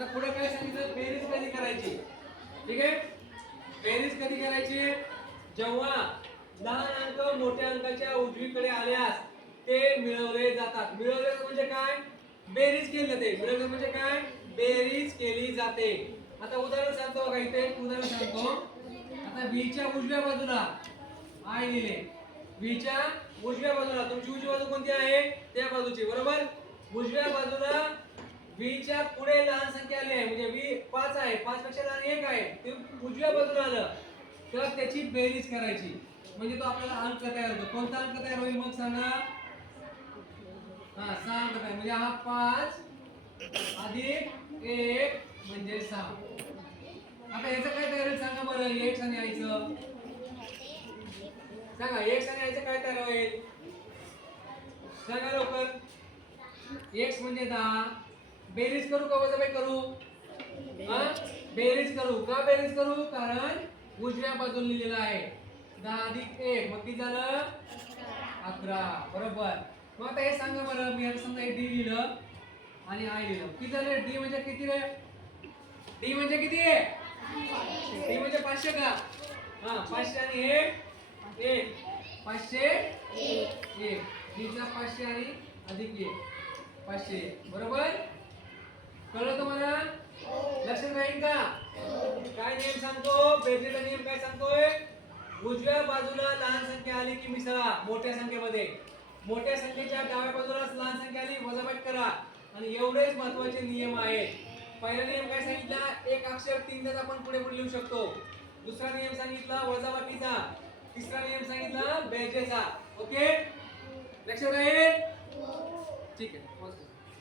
आता पुढे काय सांगितलं, बेरीज कधी करायची. ठीक आहे, बेरीज कधी करायची, जेव्हा लहान अंक मोठ्या अंकाच्या उजवीकडे आल्यास ते मिळवले जातात. मिळवले म्हणजे काय, बेरीज केली जाते. मिळवले म्हणजे काय, बेरीज केली जाते. आता उदाहरण सांगतो बघा, इथे उदाहरण सांगतो. आता v च्या उजव्या बाजूला I लिहिले, v च्या उजव्या बाजूला, तुमची उजवी बाजू कोणती आहे, त्या बाजूची, बरोबर. उजव्या बाजूला v च्या पुढे लहान संख्या आली आहे, म्हणजे v 5 आहे, 5 पेक्षा लहान 1 आहे, ते उजव्या बाजूला आलं तर त्याची बेरीज करायची, म्हणजे तो आपल्याला अंक तयार होतो. कोणता अंक तयार होईल मग सांगा, हा 6 अंक तयार, म्हणजे हा 5 अधिक 1 म्हणजे 6. आता याचं काय तयार होईल सांगा बरं, x आणि y चं सांगा, x आणि y चं काय तयार होईल सांगा लवकर. x म्हणजे 10, बेरीज करू का वजाबाकी करू, हा बेरीज करू. का बेरीज करू, कारण उजव्या बाजूला लिहिलेलं आहे 10 अधिक 1, मग किती झालं 11, बरोबर. मग आता हे सांगा बरं, मी आता समजा हे d लिहिलं आणि I लिहिलं, किती झाले, d म्हणजे किती रे, d म्हणजे किती आहे, d म्हणजे 500 का, हा 500 आणि 1 501 d चा 500 आणि अधिक 1 500, बरोबर. कळलं तुम्हाला, लक्षात राहील का. काय नियम सांगतो, बेरजेचा नियम काय सांगतोय, उजव्या बाजूला लहान संख्या आली की मिसळा मोठ्या संख्येमध्ये, मोठ्या संख्येच्या डाव्या बाजूला लहान संख्या आली वजाबाकी करा. आणि एवढेच महत्त्वाचे नियम आहेत. पहिला नियम काय सांगितला, एक अक्षर 3 आपण पुढे पुढे लिहू शकतो. दुसरा नियम सांगितला वजाबाकीचा. तिसरा नियम सांगितला बेरजेचा. ओके, लक्षात राहील, ठीक आहे.